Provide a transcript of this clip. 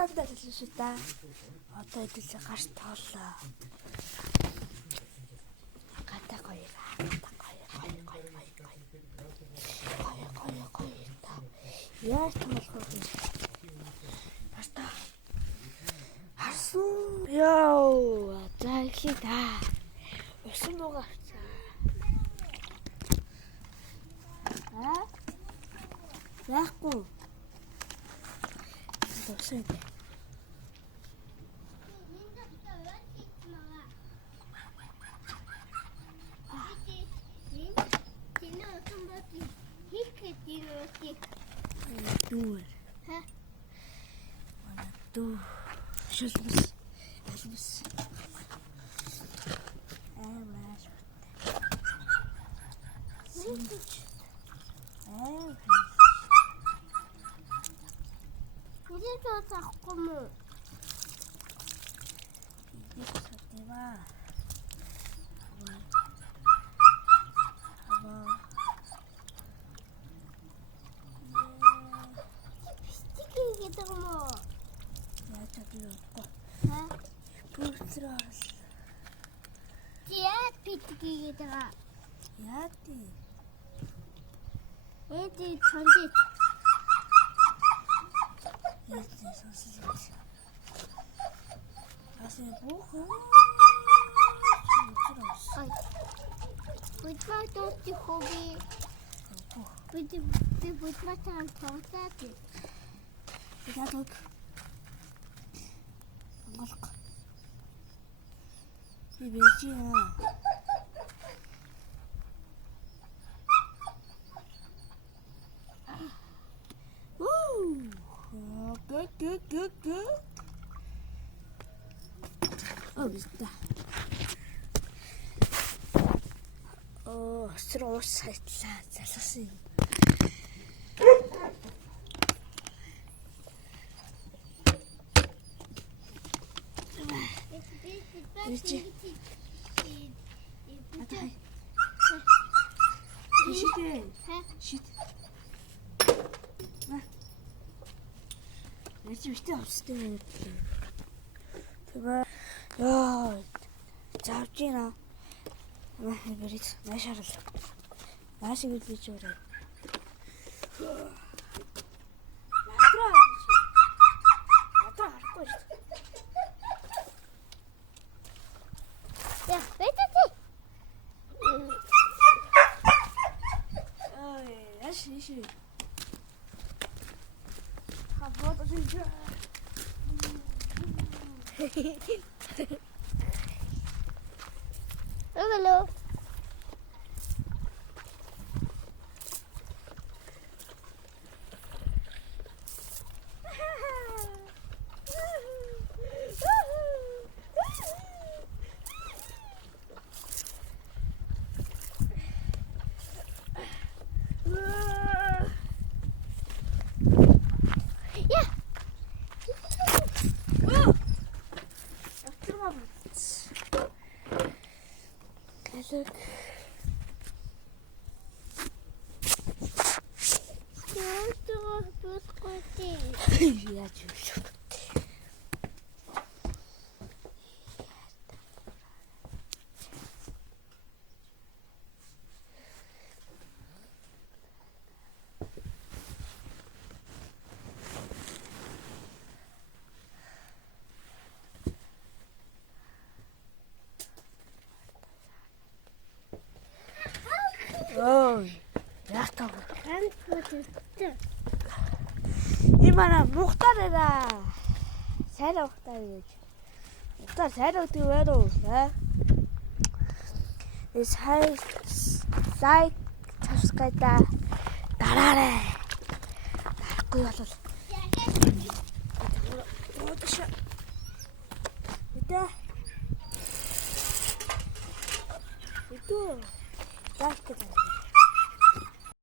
Андаа хэлсэн шүү дээ. Одоо идэвхтэй гарч тооллоо. Гата гоё. Яаж тоолох вэ? Баста. Харсуу. Йоо, за ихлий та. Усан муугаа авцаа. Яахгүй. Усан. Дуur. Хэ? Дуу. Шүлбэс. Албэс. Маш. Синтэж. Ini tuh aku mau. Ini seperti apa? Gitu mau. Ya jadi kok. Hah? Terus. Dia pitiki gitu kak. Ya di. Ini transit. Ini sosis. Asal buku. Terus. Buat apa tuh hobi? Buat macam apa tuh? Kita tuh. Angkat. Ini beci ya. Good. Oh, bisa. Oh, terus selesai. Beci. Ada. Shit. Бичтэй авчтай. Тэгээ яа заавч ийна. Бэрийц наашаал. Наашиг л бич өөрөө. Надраа харахгүй шүү. Яа, бэтээ. Ой, яши. Вот уже. Hello. Look. Я чувствую. Ой, яах вэ? Имана Мухтараа. Сайраа Мухтар гэж. Мухтар сайраа гэдэг вэ рүү? Лайк, subscribe дараарай. Дарахгүй бол